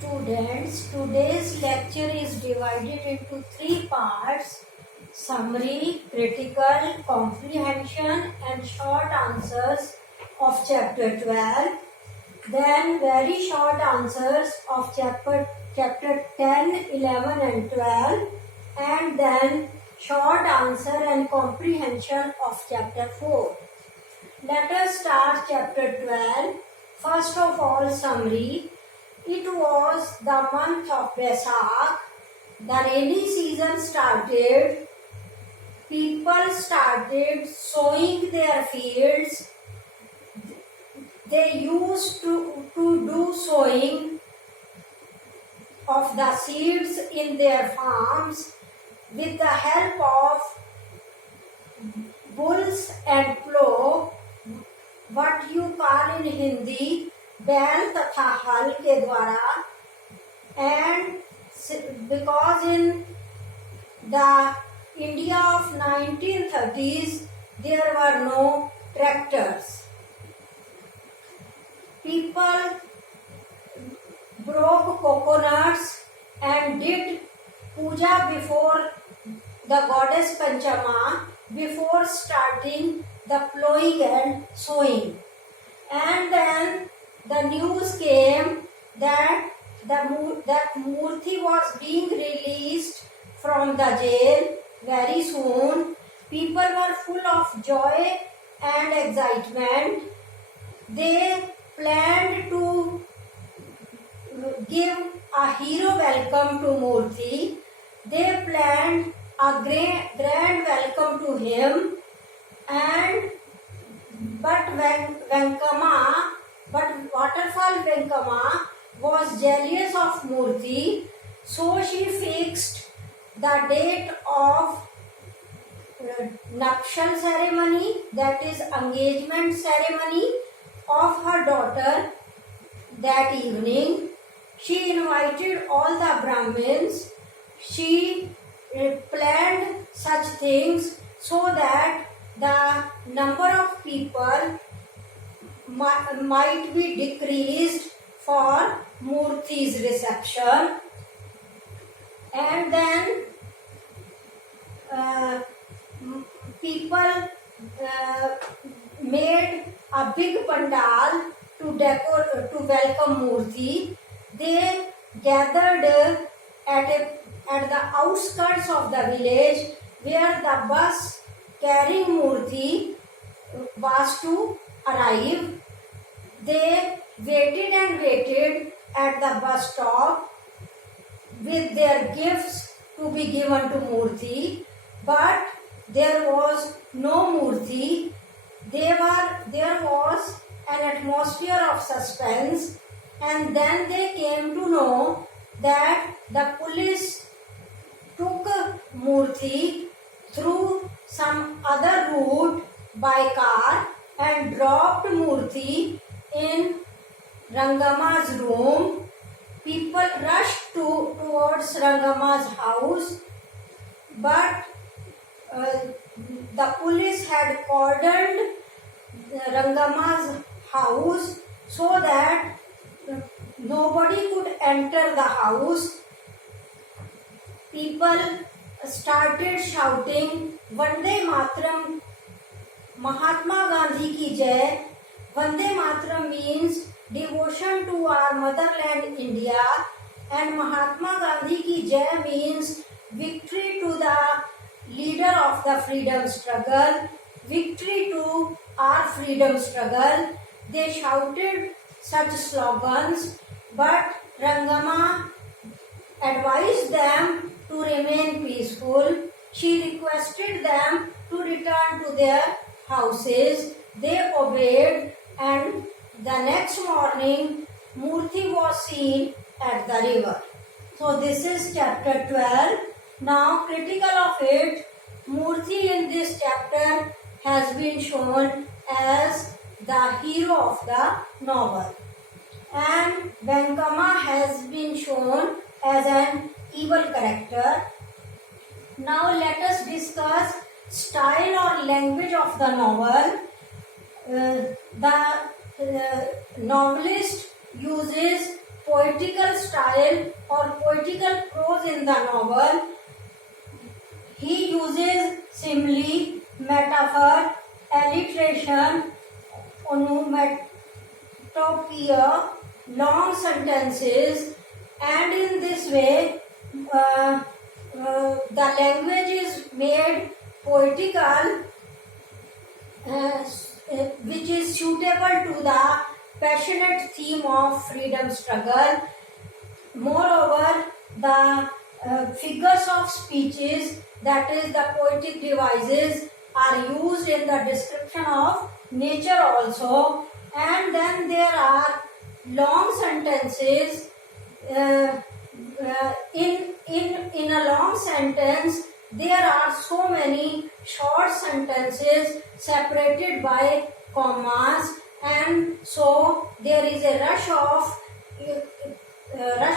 Students, today's lecture is divided into three parts: summary, critical, comprehension, and short answers of chapter 12. Then very short answers of chapter 10, 11, and 12. And then short answer and comprehension of chapter 4. Let us start chapter 12. First of all, summary. It was the month of Baisakh. The rainy season started. People started sowing their fields. They used to do sowing of the seeds in their farms with the help of bulls and plow, what you call in Hindi बैल तथा हल के द्वारा. And because in the India of 1930s there were no tractors, people broke coconuts and did puja before the goddess Panchama before starting the plowing and sowing. And then the news came that Murthy was being released from the jail very soon. People were full of joy and excitement. They planned to give a hero welcome to Murthy. They planned a grand welcome to him. But Waterfall Venkama was jealous of Murthy, so she fixed the date of nuptial ceremony, that is engagement ceremony of her daughter that evening. She invited all the Brahmins. She planned such things so that the number of people might be decreased for Murthy's reception. And then people made a big pandal to welcome Murthy. They gathered at the outskirts of the village where the bus carrying Murthy was to arrive. They waited and waited at the bus stop with their gifts to be given to Murthy, but there was no Murthy. There was an atmosphere of suspense, and then they came to know that the police took Murthy through some other route by car and dropped Murthy in Rangama's room. People rushed towards Rangama's house, but the police had cordoned Rangama's house so that nobody could enter the house. People started shouting, Vande Mataram, Mahatma Gandhi ki jai. Vande Mataram means devotion to our motherland India, and Mahatma Gandhi ki jai means victory to the leader of the freedom struggle, victory to our freedom struggle. They shouted such slogans, but Rangama advised them to remain peaceful. She requested them to return to their houses. They obeyed, and the next morning Murthy was seen at the river. So this is chapter 12. Now critical of it, Murthy in this chapter has been shown as the hero of the novel, and Venkama has been shown as an evil character. Now let us discuss style or language of the novel. The novelist uses poetical style or poetical prose in the novel. He uses simile, metaphor, alliteration, onomatopoeia, long sentences, and in this way the language is made poetical, which is suitable to the passionate theme of freedom struggle. Moreover, the figures of speeches, that is the poetic devices, are used in the description of nature also. And then there are long sentences. In a long sentence there are so many short sentences separated by commas, and so there is a rush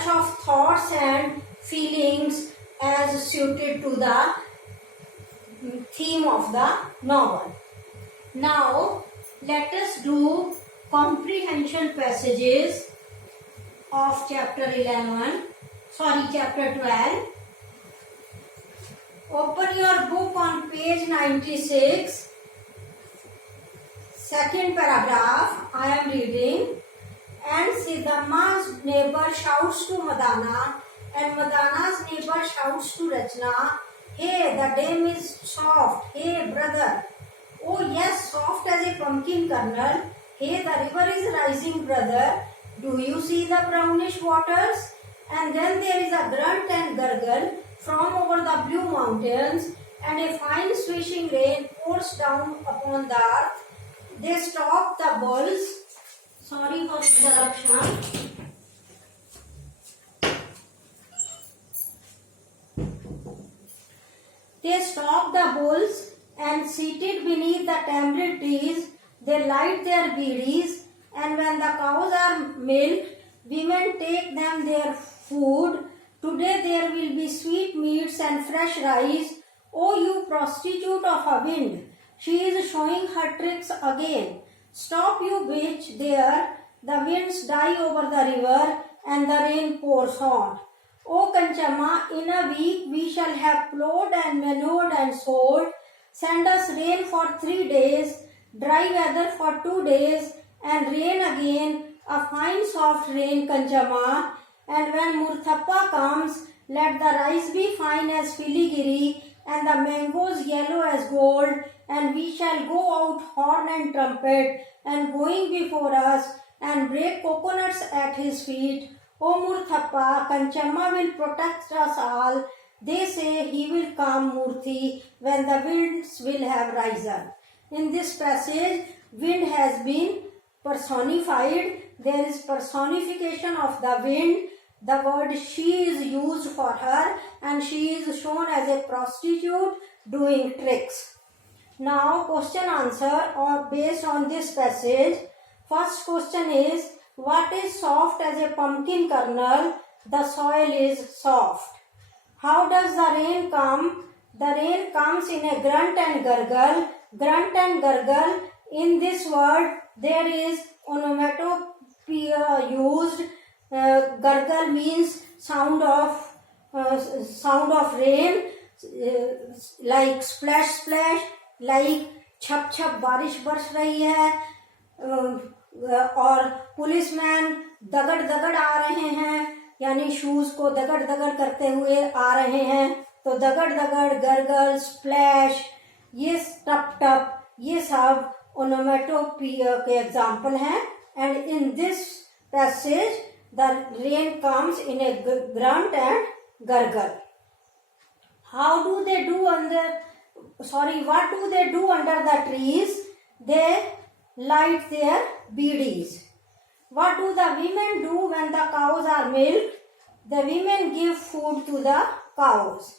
of thoughts and feelings as suited to the theme of the novel. Now let us do comprehension passages of chapter 12. Open your book on page 96, second paragraph. I am reading. And Sidamma's neighbor shouts to Madana, and Madana's neighbor shouts to Rachna, "Hey, the dame is soft. Hey, brother." "Oh yes, soft as a pumpkin kernel." "Hey, the river is rising, brother. Do you see the brownish waters?" And then there is a grunt and gurgle from over the blue mountains, and a fine swishing rain pours down upon the earth. They stop the bulls. Sorry for interruption. They stop the bulls, and seated beneath the tamarind trees, they light their beedies. And when the cows are milked, women take them their food. Today there will be sweet meats and fresh rice. Oh, you prostitute of a wind, she is showing her tricks again. Stop, you bitch, there. The winds die over the river, and the rain pours on. Oh, Kanchamma, in a week we shall have plowed and manured and sowed. Send us rain for 3 days, dry weather for 2 days, and rain again, a fine soft rain, Kanchamma. And when Murthappa comes, let the rice be fine as filigiri, and the mangoes yellow as gold, and we shall go out horn and trumpet, and going before us, and break coconuts at his feet. O Murthappa, Kanchamma will protect us all. They say he will come, Murthy, when the winds will have risen. In this passage, wind has been personified. There is personification of the wind. The word she is used for her, and she is shown as a prostitute doing tricks. Now question answer based on this passage. First question is, what is soft as a pumpkin kernel? The soil is soft. How does the rain come? The rain comes in a grunt and gurgle. Grunt and gurgle. In this word there is onomatopoeia used. Gurgle means sound of rain, like splash splash, like छप छप बारिश बरस रही है, और policeman दगड़ दगड़ आ रहे हैं, यानी शूज को दगड़ दगड़ करते हुए आ रहे हैं. तो दगड़ दगड़, गरगल, स्प्लैश, ये टप टप, ये सब ओनोमेटोपोइया के एग्जाम्पल हैं. And in this passage the rain comes in a grunt and gurgle. What do they do under the trees? They light their beedies. What do the women do when the cows are milked? The women give food to the cows.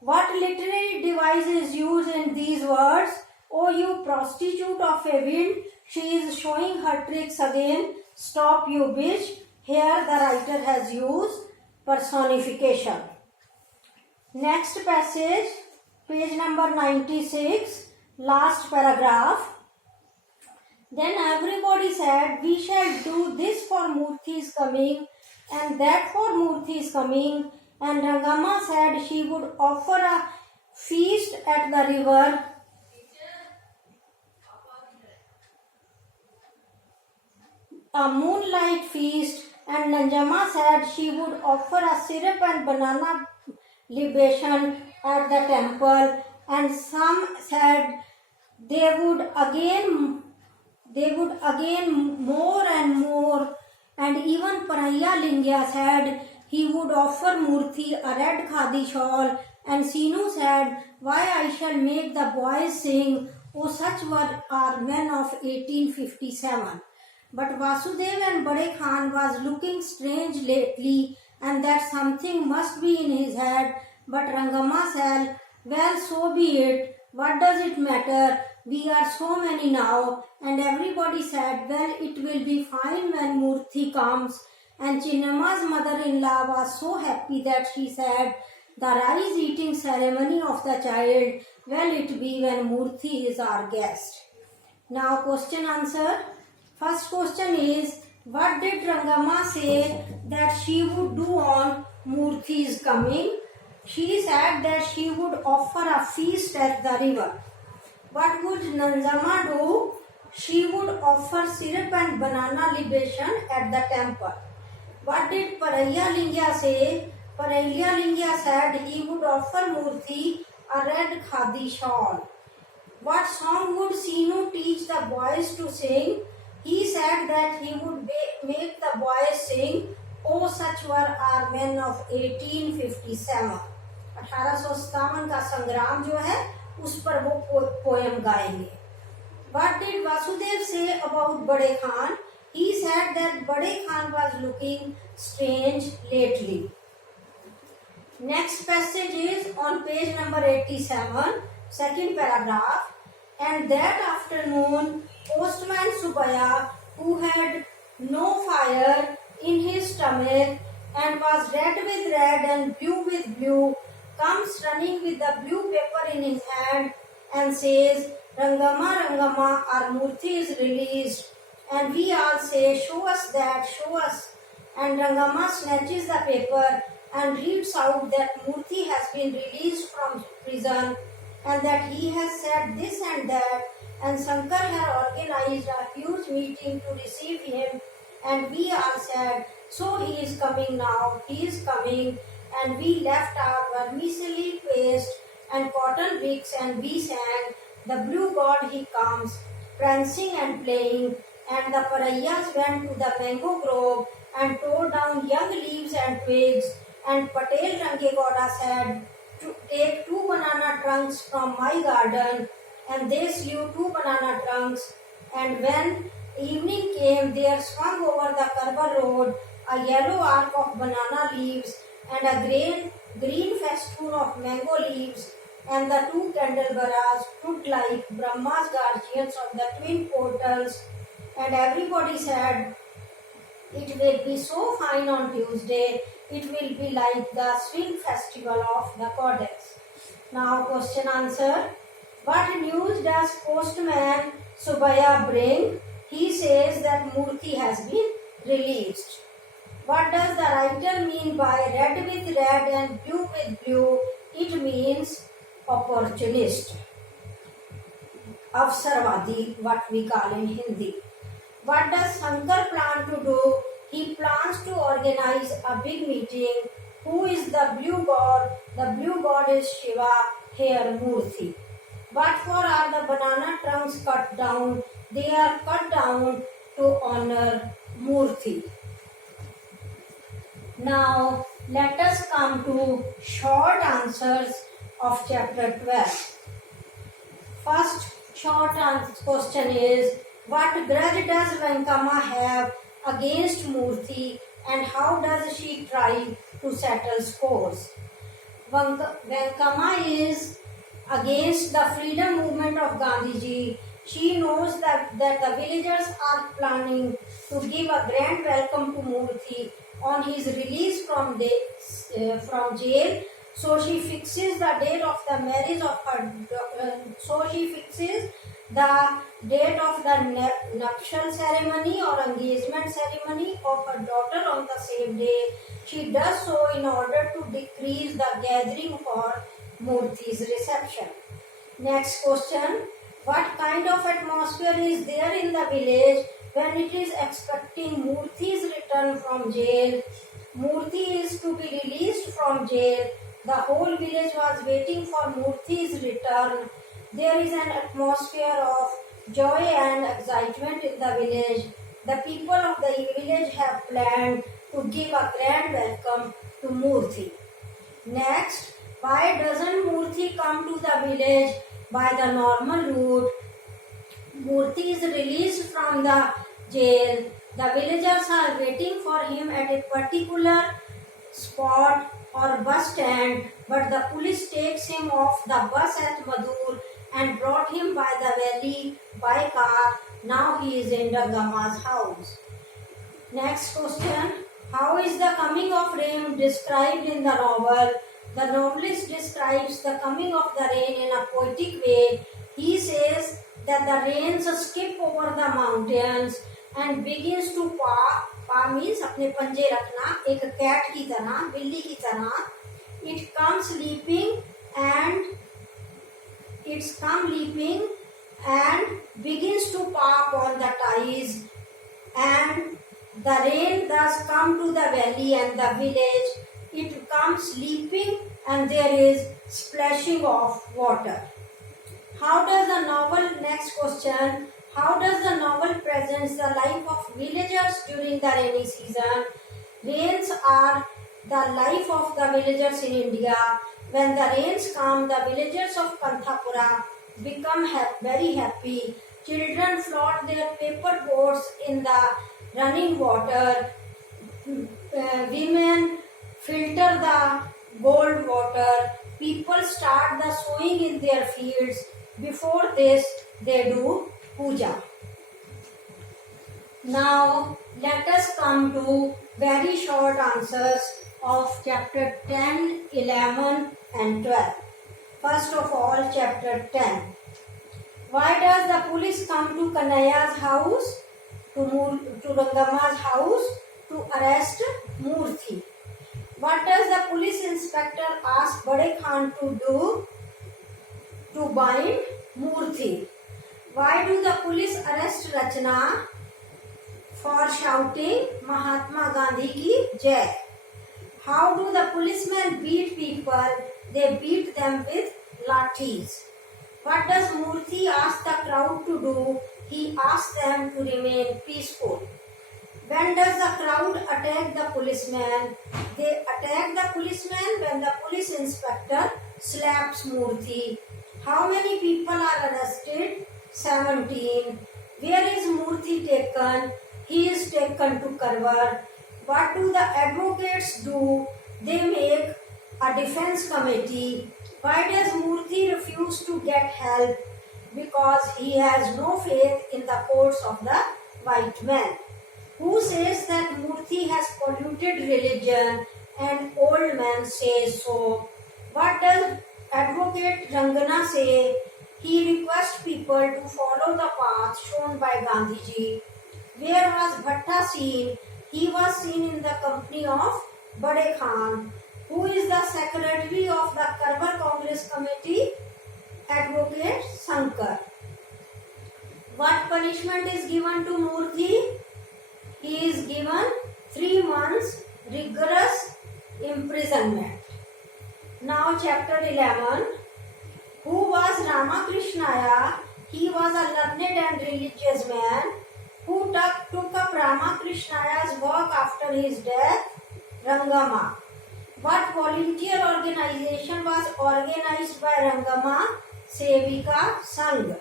What literary device is used in these words? Oh, you prostitute of a wind, she is showing her tricks again. Stop, you bitch. Here the writer has used personification. Next passage, page number 96, last paragraph. Then everybody said, we shall do this for Murthy's coming. and therefore Murthy is coming. And Rangama said she would offer a feast at the river. A moonlight feast, and Nanjama said she would offer a syrup and banana libation at the temple, and some said they would again more and more, and even Paraya Lingya said he would offer Murthy a red khadi shawl, and Sinu said, why I shall make the boys sing, oh such were our men of 1857. But Vasudev and Bade Khan was looking strange lately, and that something must be in his head. But Rangama said, well, so be it. What does it matter? We are so many now. And everybody said, well, it will be fine when Murthy comes. And Chinnamma's mother-in-law was so happy that she said, the rice eating ceremony of the child, will it be when Murthy is our guest. Now question answer. First question is, what did Rangama say that she would do on Murthy's coming? She said that she would offer a feast at the river. What would Nanjama do? She would offer syrup and banana libation at the temple. What did Paraya Lingya say? Paraya Lingya said he would offer Murthy a red khadi shawl. What song would Sinu teach the boys to sing? He said that he would make the boys sing, oh such were our men of 1857. 1857 का संग्राम जो है उस पर वो poem गाएंगे. What did Vasudev say about Bade Khan? He said that Bade Khan was looking strange lately. Next passage is on page number 87, second paragraph. And that afternoon, Postman Subaya, who had no fire in his stomach and was red with red and blue with blue, comes running with the blue paper in his hand and says, Rangama, Rangama, our Murthy is released. And we all say, show us that, show us. And Rangama snatches the paper and reads out that Murthy has been released from prison and that he has said this and that, and Shankar had organized a huge meeting to receive him, and we all said, so he is coming now, he is coming, and we left our vermicelli paste and cotton bricks and we sang, the blue god he comes, prancing and playing, and the Parayas went to the mango grove and tore down young leaves and twigs, and Patel Rangegoda said, to take 2 banana trunks from my garden, and they slew 2 banana trunks, and when evening came there swung over the Karbar road a yellow arc of banana leaves and a green festoon of mango leaves, and the 2 candelabras stood like Brahma's guardians of the twin portals, and everybody said, it will be so fine on Tuesday, it will be like the swing festival of the goddess. Now question answer. What news does Postman Subaya bring? He says that Murthy has been released. What does the writer mean by red with red and blue with blue? It means opportunist. Avsarvadi, what we call in Hindi. What does Shankar plan to do? He plans to organize a big meeting. Who is the blue god? The blue god is Shiva, here Murthy. What for are the banana trunks cut down? They are cut down to honor Murthy. Now let us come to short answers of chapter 12. First short question is, what grudge does Venkama have against Murthy and how does she try to settle scores? Venkama is against the freedom movement of Gandhiji. She knows that the villagers are planning to give a grand welcome to Murthy on his release from jail. So she fixes the date of the marriage of her. the date of the nuptial ceremony or engagement ceremony of her daughter on the same day. She does so in order to decrease the gathering for Murthi's reception. Next question. What kind of atmosphere is there in the village when it is expecting Murthi's return from jail? Murthy is to be released from jail. The whole village was waiting for Murthy's return. There is an atmosphere of joy and excitement in the village. The people of the village have planned to give a grand welcome to Murthy. Next, why doesn't Murthy come to the village by the normal route? Murthy is released from the jail. The villagers are waiting for him at a particular spot or bus stand, but the police takes him off the bus at Madur and brought him by the valley by car. Now he is in Rangama's house. Next question. How is the coming of rain described in the novel? The novelist describes the coming of the rain in a poetic way. He says that the rains skip over the mountains and begins to paw. Paw means अपने पंजे रखना, एक cat की तरह, बिल्ली की तरह. It comes leaping and begins to paw upon the ties, and the rain does come to the valley and the village. It comes leaping and there is splashing of water. How does the novel, next question, how does the novel presents the life of villagers during the rainy season? Rains are the life of the villagers in India. When the rains come, the villagers of Kanthapura become very happy. Children float their paper boats in the running water. Women filter the gold water. People start the sowing in their fields. Before this, they do puja. Now, let us come to very short answers of chapter 10, 11 and 12. First of all, chapter 10. Why does the police come to Kanaiya's house, to Rangama's house, to arrest Murthy? What does the police inspector ask Bade Khan to do to bind Murthy? Why do the police arrest Rachna for shouting Mahatma Gandhi ki Jai? How do the policemen beat people? They beat them with lathis. What does Murthy ask the crowd to do? He asks them to remain peaceful. When does the crowd attack the policeman? They attack the policeman when the police inspector slaps Murthy. How many people are arrested? 17. Where is Murthy taken? He is taken to Karwar. What do the advocates do? They make a defense committee. Why does Murthy refuse to get help? Because he has no faith in the courts of the white man. Who says that Murthy has polluted religion? An old man says so. What does advocate Rangana say? He requests people to follow the path shown by Gandhiji. Where was Bhatta seen? He was seen in the company of Bade Khan. Who is the secretary of the Karwar Congress Committee? Advocate Sankar. What punishment is given to Murthy? He is given 3 months rigorous imprisonment. Now chapter 11. Who was Ramakrishnaya? He was a learned and religious man. Who took up Ramakrisnaya's work after his death? Rangama. What volunteer organization was organized by Rangama? Sevika Sangh.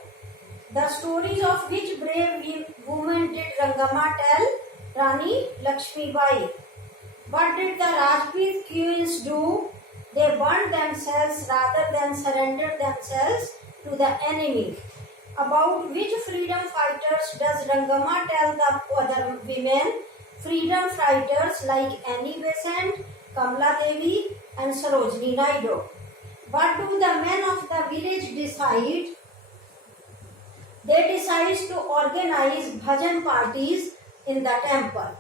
The stories of which brave woman did Rangama tell? Rani Lakshmibai. What did the Rajput queens do? They burned themselves rather than surrender themselves to the enemy. About which freedom fighters does Rangama tell the other women? Freedom fighters like Annie Besant, Kamala Devi and Sarojini Naidu. What do the men of the village decide? They decide to organize bhajan parties in the temple.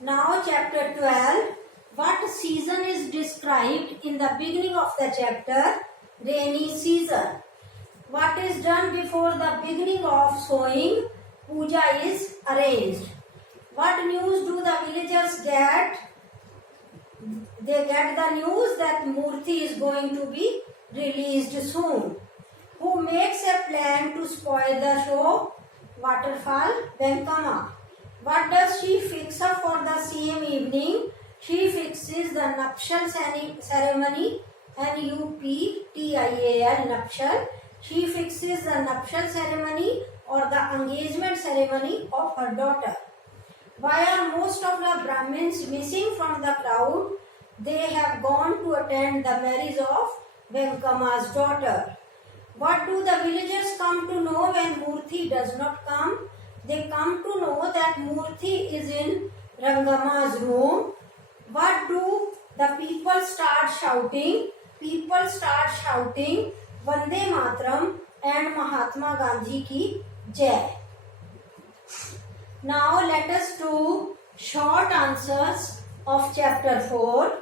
Now chapter 12. What season is described in the beginning of the chapter? Rainy season. What is done before the beginning of sowing? Puja is arranged. What news do the villagers get? They get the news that Murthy is going to be released soon. Who makes a plan to spoil the show? Waterfall Venkama. What does she fix up for the same evening? She fixes the nuptial ceremony, Nuptial, nuptial. She fixes the nuptial ceremony or the engagement ceremony of her daughter. Why are most of the Brahmins missing from the crowd? They have gone to attend the marriage of Venkama's daughter. What do the villagers come to know when Murthy does not come? They come to know that Murthy is in Rangama's room. What do the people start shouting? People start shouting Vande Mataram and Mahatma Gandhi ki Jai. Now let us do short answers of chapter 4.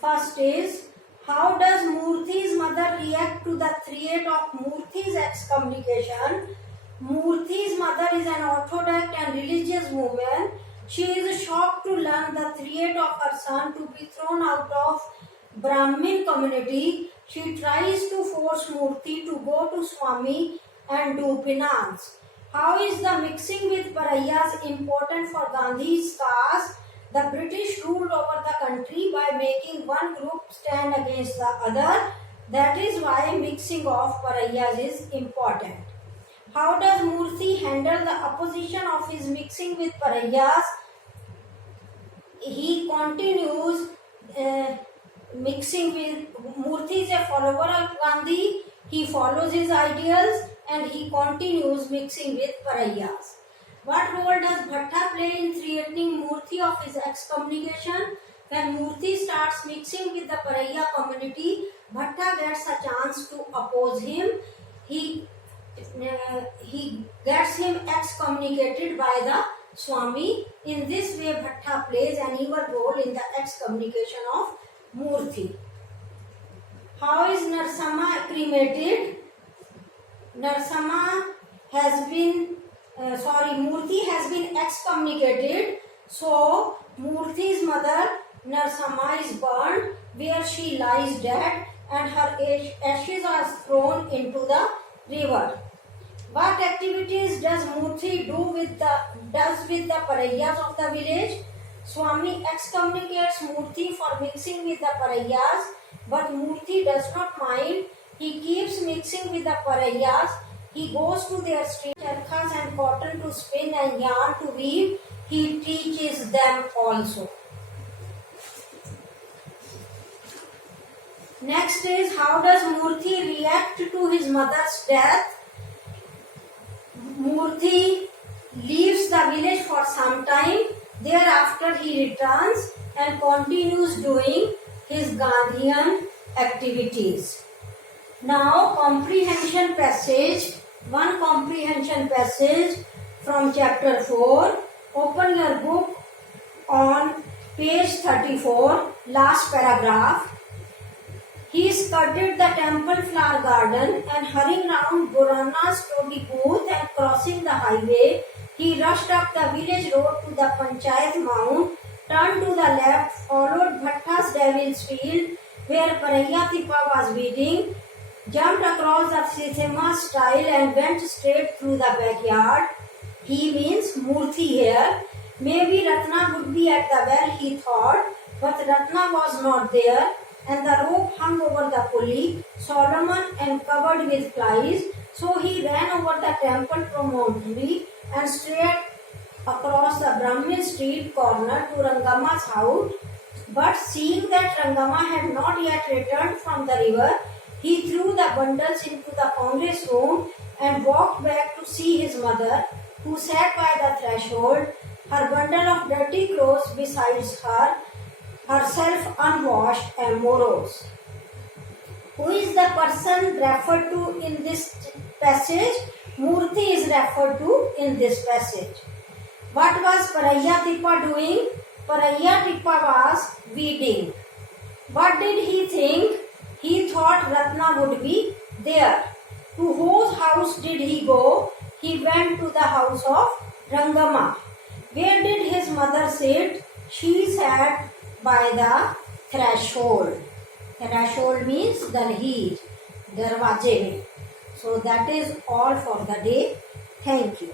First is, how does Murthy's mother react to the threat of Murthy's excommunication? Murthy's mother is an orthodox and religious woman. She is shocked to learn the threat of her son to be thrown out of Brahmin community. She tries to force Murthy to go to Swami and do penance. How is the mixing with Paraiyas important for Gandhi's cause? The British ruled over the country by making one group stand against the other. That is why mixing of Paraiyas is important. How does Murthy handle the opposition of his mixing with Paraiyas? He continues mixing with Murthy is a follower of Gandhi. He follows his ideals and he continues mixing with Paraiyas. What role does Bhatta play in threatening Murthy of his excommunication? When Murthy starts mixing with the Paraiya community, Bhatta gets a chance to oppose him. He gets him excommunicated by the Swami. In this way, Bhatta plays an evil role in the excommunication of Murthy. How is Narsamma cremated? Murthy has been excommunicated. So, Murthy's mother Narsamma is burned where she lies dead and her ashes are thrown into the river. What activities does Murthy does with the Paraiyas of the village? Swami excommunicates Murthy for mixing with the Paraiyas, but Murthy does not mind. He keeps mixing with the Paraiyas. He goes to their street charkhas and cotton to spin and yarn to weave. He teaches them also. Next is, how does Murthy react to his mother's death? Murthy leaves the village for some time. Thereafter he returns and continues doing his Gandhian activities. Now comprehension passage. One comprehension passage from chapter 4. Open your book on page 34, last paragraph. He skirted the temple flower garden and hurrying round Borana's Togi booth and crossing the highway, he rushed up the village road to the Panchayat Mount, turned to the left, followed Bhatta's Devil's Field where Paraiya Tipa was weeding, jumped across the Sithema stile and went straight through the backyard. He means Murthy here. Maybe Ratna would be at the well, he thought, but Ratna was not there, and the rope hung over the pulley, Solomon and covered with flies. So he ran over the temple promontory and straight across the Brahmin street corner to Rangama's house. But seeing that Rangama had not yet returned from the river, he threw the bundles into the Congress room and walked back to see his mother, who sat by the threshold, her bundle of dirty clothes besides her, herself unwashed and morose. Who is the person referred to in this passage? Murti is referred to in this passage. What was Parayyatippa doing? Parayyatippa was weeding. What did he think? He thought Ratna would be there. To whose house did he go? He went to the house of Rangama. Where did his mother sit? She sat by the threshold. Threshold means दरवाजे में. So that is all for the day. Thank you.